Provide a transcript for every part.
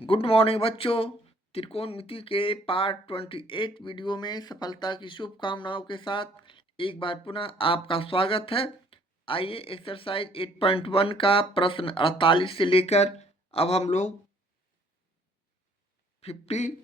Good morning बच्चों। त्रिकोणमिति के part 28 video में सफलता की शुभकामनाओं के साथ एक बार पुनः आपका स्वागत है। आइए एक्सरसाइज 8.1 का प्रश्न 48 से लेकर अब हम लोग 56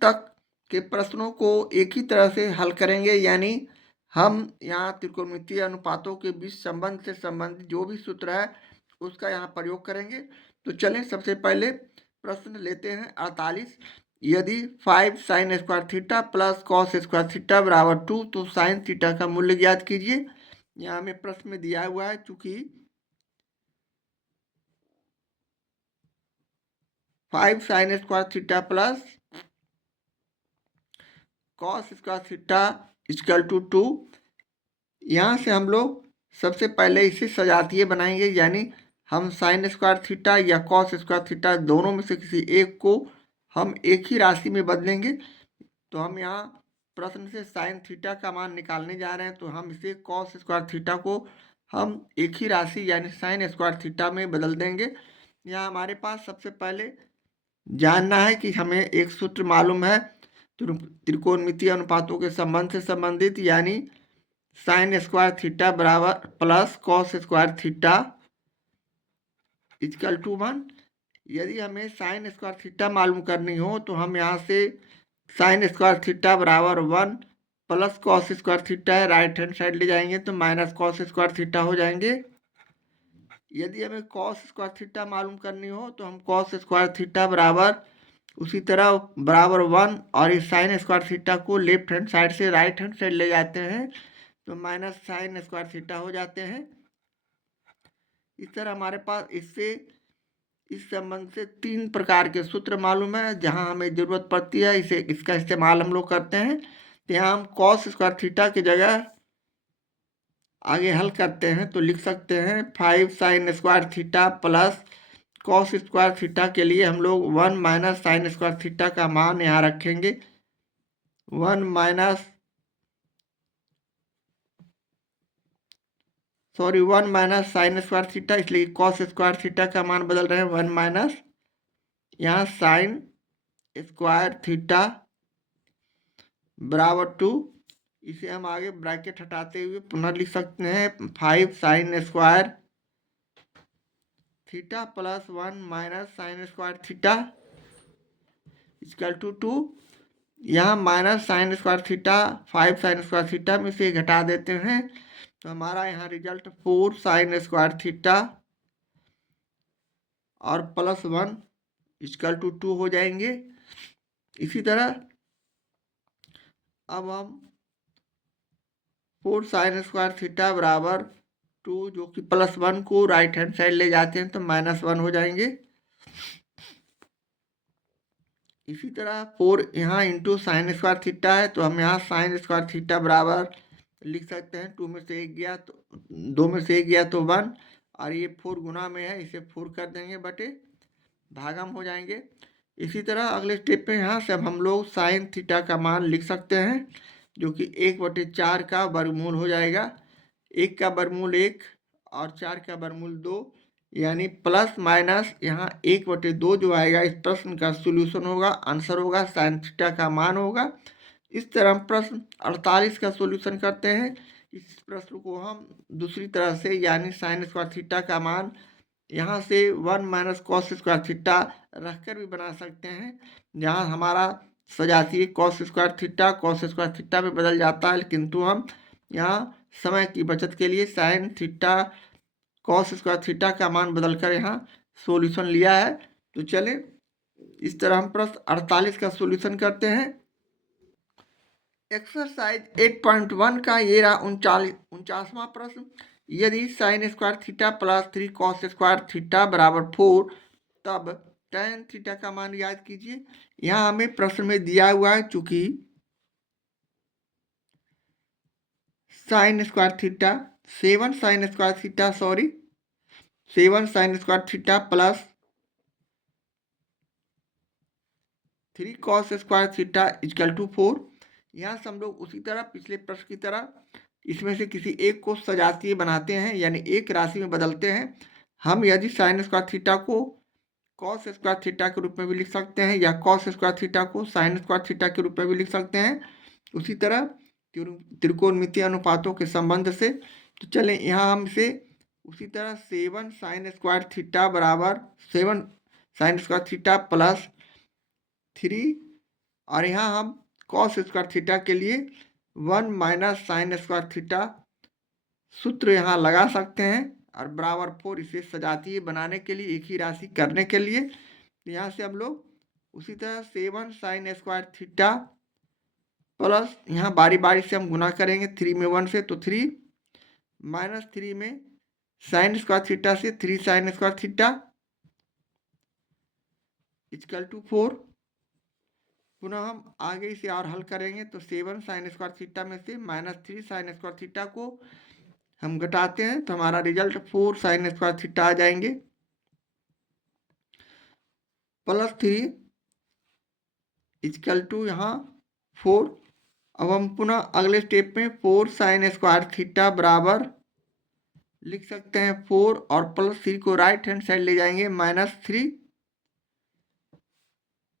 तक के प्रश्नों को एक ही तरह से हल करेंगे। यानी हम यहाँ त्रिकोणमितीय अनुपातों के बीच संबंध से संबंधित जो भी सूत्र है उसका यहाँ प्रयोग करेंगे। तो चलें सबसे पहले प्रश्न लेते हैं 48। यदि 5 sine square theta plus cos square theta बराबर 2 तो साइन थीटा का मूल्य ज्ञात कीजिए। यहाँ हमें प्रश्न में दिया हुआ है चूंकि 5 sine square theta plus cos square theta equal to 2। यहाँ से हम लोग सबसे पहले इसे सजातीय बनाएंगे। यानी हम साइन स्क्वायर थीटा या कॉस स्क्वायर थीटा दोनों में से किसी एक को हम एक ही राशि में बदलेंगे। तो हम यहाँ प्रश्न से साइन थीटा का मान निकालने जा रहे हैं, तो हम इसे कॉस स्क्वायर थीटा को हम एक ही राशि यानी साइन स्क्वायर थीटा में बदल देंगे। यहाँ हमारे पास सबसे पहले जानना है कि हमें एक सूत्र मालूम है त्रिकोणमितीय अनुपातों के संबंध से संबंधित, यानी साइन स्क्वायर थीटा बराबर plus cos square theta equal to 1। यदि हमें साइन स्क्वायर थीटा मालूम करनी हो तो हम यहाँ से साइन स्क्वायर थीटा बराबर 1 प्लस कॉस स्क्वायर थीटा है, राइट हैंड साइड ले जाएंगे तो माइनस कॉस स्क्वायर थीटा हो जाएंगे। यदि हमें कॉस स्क्वायर थीटा मालूम करनी हो तो हम कॉस स्क्वायर थीटा बराबर उसी तरह बराबर 1 और इस साइन स्क्वायर थीटा को लेफ्ट हैंड साइड से राइट हैंड साइड ले जाते हैं तो माइनस साइन स्क्वायर थीटा हो जाते हैं। इस तरह हमारे पास इससे इस संबंध से 3 प्रकार के सूत्र मालूम है जहां हमें जरूरत पड़ती है इसे इसका इस्तेमाल हम लोग करते हैं। तो यहाँ हम कॉस स्क्वायर थीटा की जगह आगे हल करते हैं तो लिख सकते हैं 5 sine square theta plus cos square theta के लिए हम लोग 1 माइनस साइन स्क्वायर थीटा का मान यहाँ रखेंगे। 1 minus 1 minus sine square theta, इसलिए कॉस स्क्वायर थीटा का मान बदल रहे हैं 1 माइनस यहाँ साइन स्क्वायर थीटा बराबर 2। इसे हम आगे ब्रैकेट हटाते हुए पुनः लिख सकते हैं 5 sine square theta plus 1 minus sine square theta equal to 2। यहाँ minus sine square theta 5 sine square theta में से घटा देते हैं तो हमारा यहाँ रिजल्ट 4 साइन स्क्वायर थीटा और प्लस 1 इक्वल टू 2 हो जाएंगे। इसी तरह अब हम 4 साइन स्क्वायर थीटा बराबर 2 जो कि प्लस 1 को राइट हैंड साइड ले जाते हैं तो माइनस 1 हो जाएंगे। इसी तरह 4 यहाँ इंटू साइन स्क्वायर थीटा है तो हम यहाँ साइन स्क्वायर थीटा बराबर लिख सकते हैं 2 में से 1 गया तो 2 में से 1 गया तो 1 और ये 4 गुना में है इसे 4 कर देंगे बटे भागम हो जाएंगे। इसी तरह अगले स्टेप पे यहाँ से अब हम लोग साइन थीटा का मान लिख सकते हैं जो कि 1/4 का वर्गमूल हो जाएगा। 1 का वर्गमूल 1 और 4 का वर्गमूल 2, यानी प्लस माइनस यहाँ 1/2 जो आएगा इस प्रश्न का सॉल्यूशन होगा, आंसर होगा, साइन थीटा का मान होगा। इस तरह हम प्रश्न 48 का सॉल्यूशन करते हैं। इस प्रश्न को हम दूसरी तरह से यानी साइन स्क्वायर थीटा का मान यहाँ से 1 माइनस कॉस स्क्वायर थीटा रखकर भी बना सकते हैं, जहाँ हमारा सजातीय कॉस स्क्वायर थीटा में बदल जाता है, किंतु हम यहाँ समय की बचत के लिए sine theta cos square theta का मान बदलकर यहाँ सॉल्यूशन लिया है। तो चले इस तरह हम प्रश्न 48 का सॉल्यूशन करते हैं। एक्सरसाइज 8.1 का ये रहा 49वां प्रश्न। यदि sign square theta plus 3 cos square theta बराबर 4 तब tan थीटा का मान याद कीजिए। यहाँ हमें प्रश्न में दिया हुआ है चूंकि sine square theta 7 sine square theta 7 sine square theta plus 3 cos square theta equal to 4। यहाँ से हम लोग उसी तरह पिछले प्रश्न की तरह इसमें से किसी एक को सजातीय बनाते हैं, यानी एक राशि में बदलते हैं। हम यदि साइन स्क्वायर थीटा को कॉस स्क्वायर थीटा के रूप में भी लिख सकते हैं, या कॉस स्क्वायर थीटा को साइन स्क्वायर थीटा के रूप में भी लिख सकते हैं। उसी तरह त्रिकोणमितीय अनुपातों के संबंध से, तो चलें यहाँ हम इसे उसी तरह 7 साइन स्क्वायर थीटा बराबर 7 साइन स्क्वायर थीटा प्लस 3, और यहाँ हम कॉस स्क्वायर थीटा के लिए 1 माइनस साइन स्क्वायर थीटा सूत्र यहाँ लगा सकते हैं, और बराबर 4 इसे सजातीय बनाने के लिए, एक ही राशि करने के लिए। यहाँ से हम लोग उसी तरह 7 साइन स्क्वायर थीटा प्लस, यहाँ बारी बारी से हम गुना करेंगे 3 में 1 से, तो 3 माइनस 3 में साइन स्क्वायर थीटा से 3 sine square theta equal to 4। पुनः हम आगे इसे और हल करेंगे, तो 7 साइन स्क्वायर थीटा में से माइनस 3 साइन स्क्वायर थीटा को हम घटाते हैं, तो हमारा रिजल्ट 4 साइन स्क्वायर थीटा आ जाएंगे प्लस 3 इक्वल टू यहाँ 4। अब हम पुनः अगले स्टेप में 4 साइन स्क्वायर थीटा बराबर लिख सकते हैं 4, और प्लस 3 को राइट हैंड साइड ले जाएंगे -3।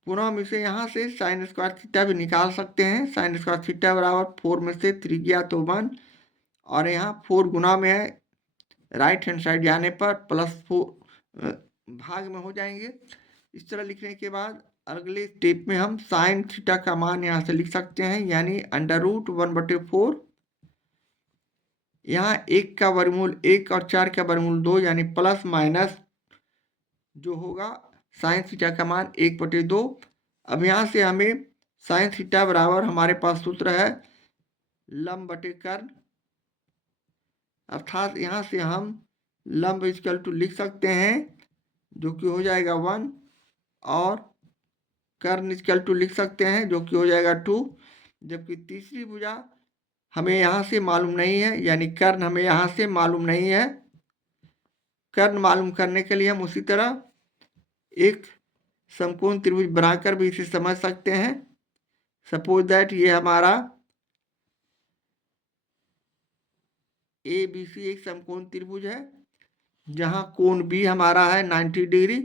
पुनः हम इसे यहाँ से साइन स्क्वायर थीटा भी निकाल सकते हैं। साइन स्क्वायर थीटा बराबर 4 में से 3 गया तो 1, और यहाँ 4 गुना में है, राइट हैंड साइड जाने पर +4 भाग में हो जाएंगे। इस तरह लिखने के बाद अगले स्टेप में हम साइन थीटा का मान यहाँ से लिख सकते हैं, यानी √1/4। यहाँ 1 का वर्गमूल 1 और 4 का वर्गमूल 2, यानी प्लस माइनस जो होगा साइन थीटा का मान 1/2। अब यहाँ से हमें साइन थीटा बराबर, हमारे पास सूत्र है लंब बटे कर्ण, अर्थात यहाँ से हम लंब इक्वल टू लिख सकते हैं, जो कि हो जाएगा 1, और कर्ण इक्वल टू लिख सकते हैं, जो कि हो जाएगा 2। जबकि तीसरी भुजा हमें यहाँ से मालूम नहीं है, यानी कर्ण हमें यहाँ से मालूम नहीं है। कर्ण मालूम करने के लिए हम उसी तरह एक समकोण त्रिभुज बनाकर भी इसे समझ सकते हैं। सपोज दैट ये हमारा ABC एक समकोण त्रिभुज है, जहाँ कोण B हमारा है 90 डिग्री,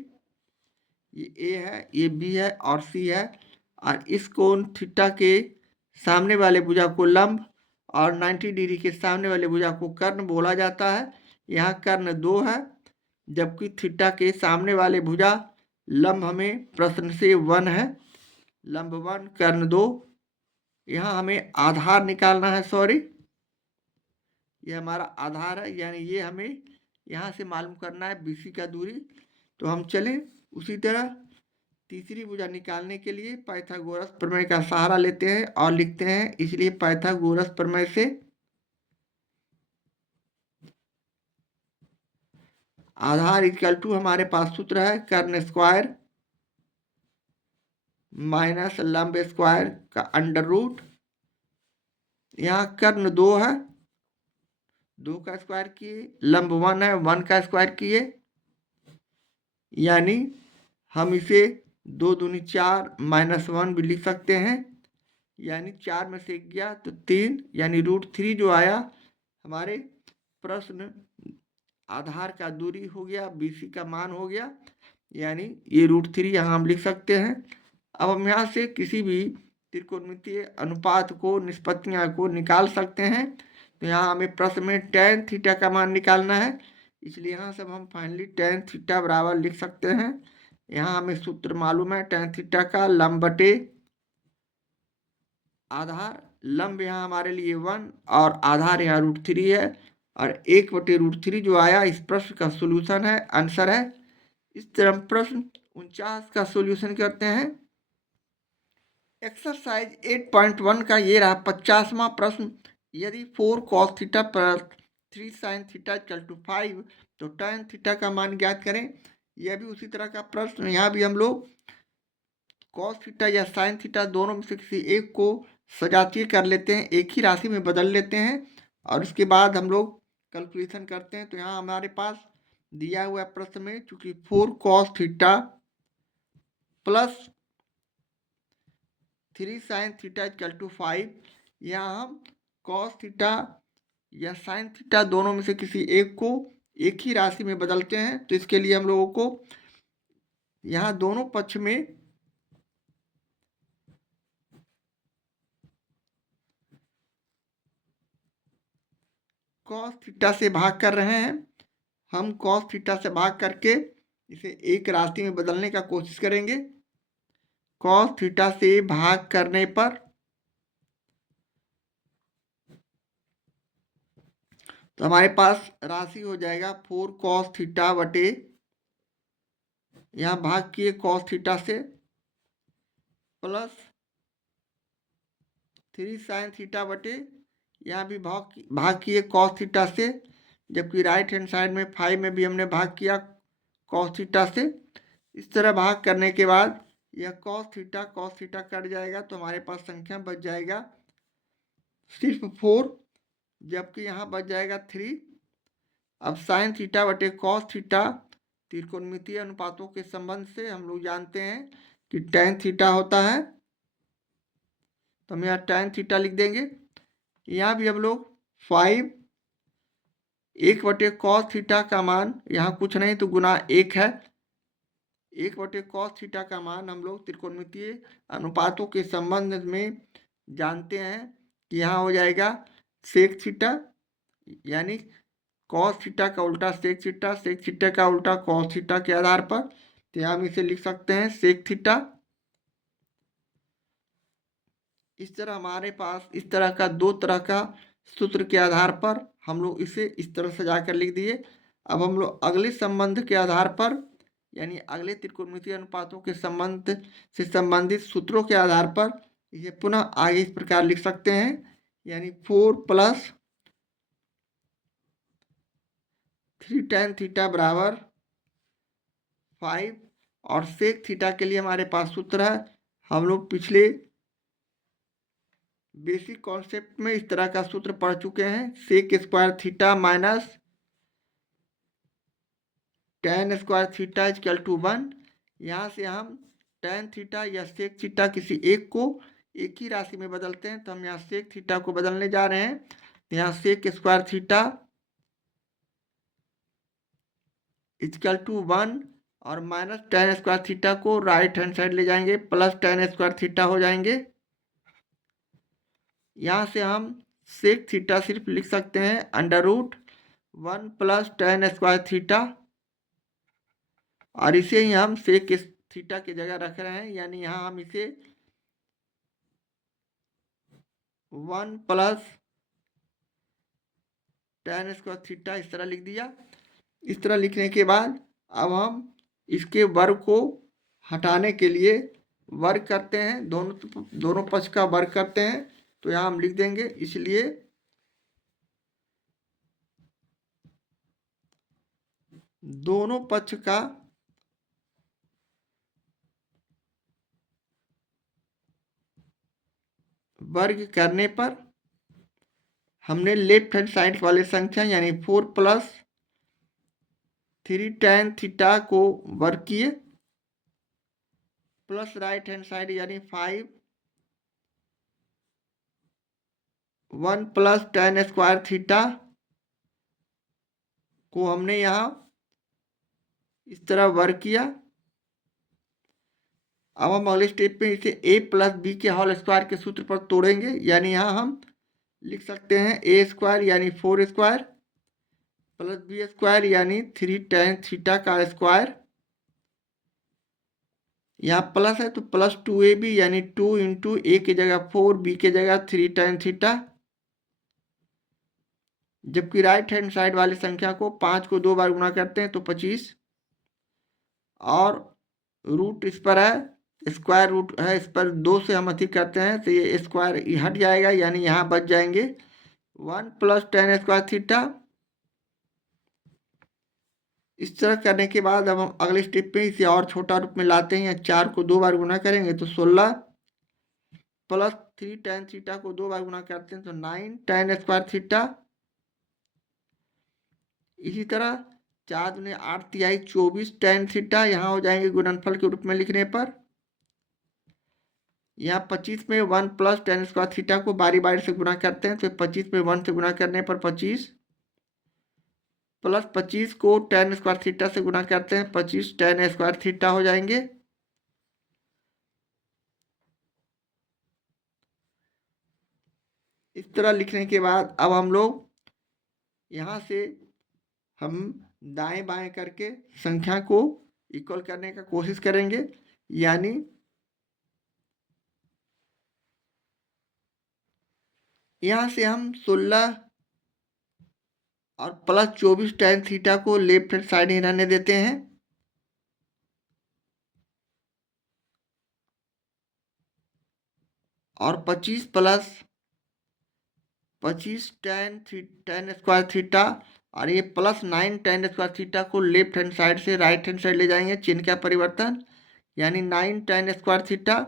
ये A है, ये B है और C है, और इस कोण थीटा के सामने वाले भुजा को लंब और 90 डिग्री के सामने वाले भुजा को कर्ण बोला जाता है। यहाँ कर्ण 2 है, जबकि थीटा के सामने वाले भुजा लंब हमें प्रश्न से 1 है, लंब 1 कर्ण 2। यहाँ हमें आधार निकालना है, सॉरी, ये हमारा आधार है, यानी ये हमें यहाँ से मालूम करना है BC का दूरी। तो हम चलें उसी तरह तीसरी भुजा निकालने के लिए पाइथागोरस प्रमेय का सहारा लेते हैं और लिखते हैं, इसलिए पाइथागोरस प्रमेय से आधार इक्वल टू, हमारे पास सूत्र है कर्ण स्क्वायर माइनस लंब स्क्वायर का अंडर रूट। यहाँ कर्ण 2 है, 2 का स्क्वायर किए, लंब 1 है, 1 का स्क्वायर किए, यानी हम इसे 2 दूनी 4 -1 भी लिख सकते हैं, यानी 4 में से 1 गया तो 3, यानी √3 जो आया हमारे प्रश्न आधार का दूरी हो गया, BC का मान हो गया, यानी ये √3 यहाँ हम लिख सकते हैं। अब हम यहाँ से किसी भी त्रिकोणमितीय अनुपात को, निष्पत्तियाँ को निकाल सकते हैं। तो यहाँ हमें प्रश्न में tan थीटा का मान निकालना है, इसलिए यहाँ से हम फाइनली tan थीटा बराबर लिख सकते हैं। यहाँ हमें सूत्र मालूम है tan थीटा का, लंब बटे आधार, लंब यहाँ हमारे लिए 1 और आधार यहाँ √3 है, और 1/√3 जो आया इस प्रश्न का सोल्यूशन है, आंसर है। इस तरह हम प्रश्न 49 का सोल्यूशन करते हैं। एक्सरसाइज 8.1 का ये रहा 50वां प्रश्न। यदि 4 cos theta plus 3 sin theta equal to 5, तो tan थीटा का मान ज्ञात करें। यह भी उसी तरह का प्रश्न, यहाँ भी हम लोग cos थीटा या sin थीटा दोनों में से किसी एक को सजातीय कर लेते हैं, एक ही राशि में बदल लेते हैं, और उसके बाद हम लोग कैलकुलेशन करते हैं। तो यहाँ हमारे पास दिया हुआ प्रश्न में, चूंकि 4 cos theta plus 3 sin theta equal to 5, यहाँ हम cos थीटा या साइन थीटा, दोनों में से किसी एक को एक ही राशि में बदलते हैं। तो इसके लिए हम लोगों को यहाँ दोनों पक्ष में कॉस थीटा से भाग कर रहे हैं। हम कॉस थीटा से भाग करके इसे एक राशि में बदलने का कोशिश करेंगे। कॉस थीटा से भाग करने पर तो हमारे पास राशि हो जाएगा 4 कॉस थीटा बटे, यहाँ भाग किए कॉस थीटा से, प्लस 3 साइन थीटा बटे, यहाँ भी भाग किए कॉस थीटा से, जबकि राइट हैंड साइड में 5 में भी हमने भाग किया कॉस थीटा से। इस तरह भाग करने के बाद यह कॉस थीटा कट जाएगा, तो हमारे पास संख्या बच जाएगा सिर्फ 4, जबकि यहाँ बच जाएगा 3। अब साइन थीटा बटे कॉस थीटा त्रिकोणमितीय अनुपातों के संबंध से हम लोग जानते हैं कि tan थीटा होता है, तो हम यहाँ tan थीटा लिख देंगे। यहाँ भी हम लोग 5 1 बटे कॉस थीटा का मान यहाँ कुछ नहीं तो गुना 1 है। 1 बटे कॉस थीटा का मान हम लोग त्रिकोणमितीय अनुपातों के संबंध में जानते हैं कि यहाँ हो जाएगा सेक थीटा, यानी कॉस थीटा का उल्टा सेक थीटा का उल्टा कॉस थीटा के आधार पर। तो हम इसे लिख सकते हैं सेक थीटा। इस तरह हमारे पास इस तरह का दो तरह का सूत्र के आधार पर हम लोग इसे इस तरह से जाकर लिख दिए। अब हम लोग अगले संबंध के आधार पर, यानी अगले त्रिकोणमितीय अनुपातों के संबंध से संबंधित सूत्रों के आधार पर इसे पुनः आगे इस प्रकार लिख सकते हैं, यानी 4 प्लस 3 tan थीटा बराबर 5। और सेक थीटा के लिए हमारे पास सूत्र है, हम लोग पिछले बेसिक कॉन्सेप्ट में इस तरह का सूत्र पढ़ चुके हैं, sec square theta minus tan square theta equal to 1। यहाँ से हम tan थीटा या सेक थीटा किसी एक को एक ही राशि में बदलते हैं, तो हम यहाँ सेक थीटा को बदलने जा रहे हैं। तो यहाँ sec square theta equal to 1 और माइनस tan स्क्वायर थीटा को राइट हैंड साइड ले जाएंगे, प्लस tan स्क्वायर थीटा हो जाएंगे। यहाँ से हम सेक थीटा सिर्फ लिख सकते हैं √1 प्लस tan स्क्वायर थीटा, और इसे ही हम सेक थीटा की जगह रख रहे हैं, यानी यहाँ हम इसे 1 प्लस tan स्क्वायर थीटा इस तरह लिख दिया। इस तरह लिखने के बाद अब हम इसके वर्ग को हटाने के लिए वर्ग करते हैं, दोनों पक्ष का वर्ग करते हैं। तो यहाँ हम लिख देंगे, इसलिए दोनों पक्ष का वर्ग करने पर हमने लेफ्ट हैंड साइड वाले संख्या यानी 4 प्लस 3 tan थीटा को वर्ग किए, प्लस राइट हैंड साइड यानी 5 1 प्लस tan स्क्वायर थीटा को हमने यहाँ इस तरह वर्ग किया। अब हम अगले स्टेप में इसे a प्लस बी के होल स्क्वायर के सूत्र पर तोड़ेंगे, यानी यहाँ हम लिख सकते हैं a स्क्वायर यानी 4 स्क्वायर प्लस बी स्क्वायर यानी 3 tan थीटा का स्क्वायर। यहाँ प्लस है तो प्लस 2ab यानी 2 इंटू ए की जगह 4, बी की जगह 3 tan थीटा, जबकि राइट हैंड साइड वाली संख्या को 5 को 2 बार गुना करते हैं तो 25, और रूट इस पर है, स्क्वायर रूट है इस पर 2 से हम अधिक करते हैं तो ये स्क्वायर हट जाएगा, यानी यहाँ बच जाएंगे 1 प्लस tan स्क्वायर थीटा। इस तरह करने के बाद अब हम अगले स्टेप पे इसे और छोटा रूप में लाते हैं, 4 को 2 बार गुना करेंगे तो 16 प्लस 3 tan थीटा को 2 बार गुना करते हैं तो 9 tan स्क्वायर थीटा। इसी तरह 4 दूनी 8 तिहाई 24 tan थीटा यहाँ हो जाएंगे गुणनफल के रूप में लिखने पर। यहाँ 25 में 1 प्लस टेन स्क्वायर थीटा को बारी बारी से गुना करते हैं, तो 25 में 1 से गुना करने पर 25 प्लस 25 को टेन स्क्वायर थीटा से गुना करते हैं, 25 टेन स्क्वायर थीटा हो जाएंगे। इस तरह लिखने के बाद अब हम लोग यहाँ से हम दाएं बाएं करके संख्या को इक्वल करने का कोशिश करेंगे, यानी यहाँ से हम 16 और प्लस 24 टेन थीटा को लेफ्ट हैंड साइड ही रहने देते हैं, और 25 प्लस 25 टेन स्क्वायर थीटा और ये प्लस 9 टेन स्क्वायर थीटा को लेफ्ट हैंड साइड से राइट हैंड साइड ले जाएंगे, चिन्ह का परिवर्तन, यानी 9 टेन स्क्वायर थीटा।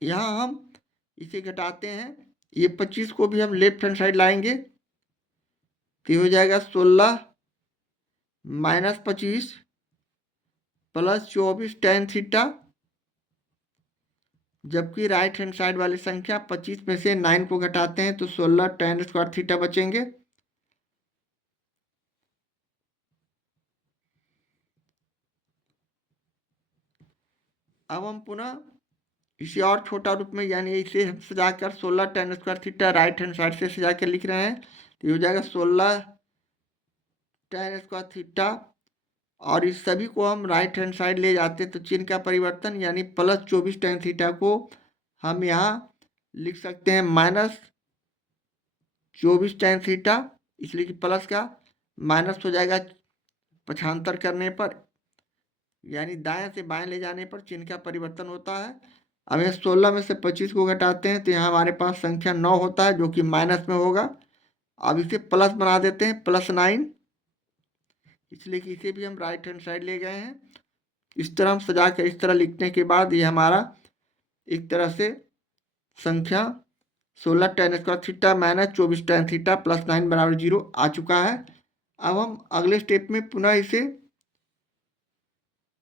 यहाँ हम इसे घटाते हैं, ये 25 को भी हम लेफ्ट हैंड साइड लाएंगे, तो हो जाएगा 16 माइनस 25 प्लस 24 टेन थीटा, जबकि राइट हैंड साइड वाली संख्या 25 में से 9 को घटाते हैं तो 16 टेन स्क्वायर थीटा बचेंगे। अब हम पुनः इसे और छोटा रूप में, यानी इसे हम सजाकर 16 ten square theta right hand side से सजा कर लिख रहे हैं, तो ये हो जाएगा 16 टेन स्क्वायर थीटा, और इस सभी को हम राइट हैंड साइड ले जाते हैं तो चिन्ह का परिवर्तन, यानी प्लस 24 टेन थीटा को हम यहाँ लिख सकते हैं माइनस 24 टेन थीटा, इसलिए कि प्लस का माइनस हो जाएगा पक्षांतर करने पर, यानी दाएं से बाएं ले जाने पर चिन्ह का परिवर्तन होता है। अब ये 16 में से 25 को घटाते हैं तो यहाँ हमारे पास संख्या 9 होता है, जो कि माइनस में होगा। अब इसे प्लस बना देते हैं, प्लस 9, इसलिए कि इसे भी हम राइट हैंड साइड ले गए हैं। इस तरह हम सजा कर इस तरह लिखने के बाद ये हमारा एक तरह से संख्या 16 ten square theta minus 24 tan theta plus 9 बराबर 0 आ चुका है। अब हम अगले स्टेप में पुनः इसे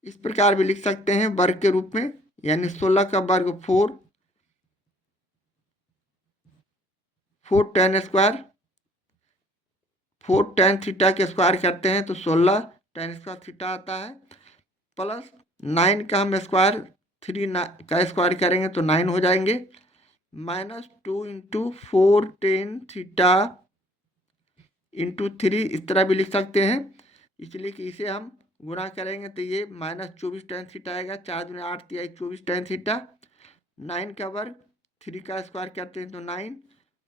इस प्रकार भी लिख सकते हैं वर्ग के रूप में, यानी 16 का वर्ग 4 टेन स्क्वायर, 4 टेन थीटा के स्क्वायर करते हैं तो 16 टेन स्क्वायर थीटा आता है, प्लस 9 का हम स्क्वायर 3 का स्क्वायर करेंगे तो 9 हो जाएंगे, minus 2 into 4 tan theta into 3, इस तरह भी लिख सकते हैं, इसलिए कि इसे हम गुणा करेंगे तो ये माइनस 24 टेन थीटा आएगा, 4 दूनी 8 तिया 24 टेन थीटा, 9 का वर्ग 3 का स्क्वायर करते हैं तो 9,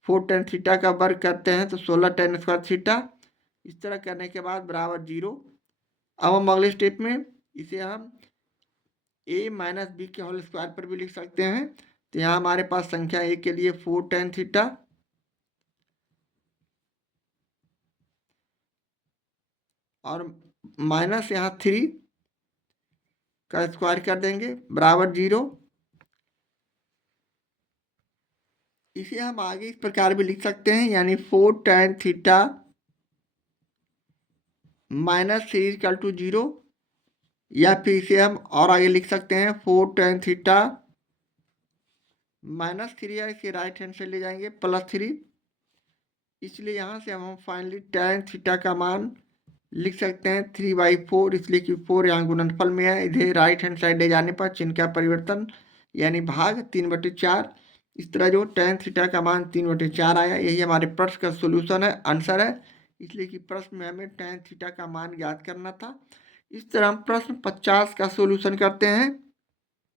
4 टेन थीटा का वर्ग करते हैं तो 16 टेन स्क्वायर थीटा, इस तरह करने के बाद बराबर 0। अब हम अगले स्टेप में इसे हम a माइनस बी के होल स्क्वायर पर भी लिख सकते हैं, तो यहाँ हमारे पास संख्या a के लिए 4 टेन थीटा और माइनस यहाँ 3 का स्क्वायर कर देंगे बराबर 0। इसे हम आगे इस प्रकार भी लिख सकते हैं, यानी 4 tan theta minus 3 equal to 0, या फिर इसे हम और आगे लिख सकते हैं 4 टेन थीटा माइनस 3 है, इसे राइट हैंड से ले जाएंगे प्लस 3, इसलिए यहाँ से हम फाइनली टेन थीटा का मान लिख सकते हैं 3/4, इसलिए कि 4 यहाँ गुणनफल में है, इधर राइट हैंड साइड ले जाने पर चिन्ह का परिवर्तन, यानी भाग 3/4। इस तरह जो टेन थीटा का मान 3/4 आया, यही हमारे प्रश्न का सोल्यूशन है, आंसर है, इसलिए कि प्रश्न में हमें टेन थीटा का मान ज्ञात करना था। इस तरह हम प्रश्न 50 का सोल्यूशन करते हैं।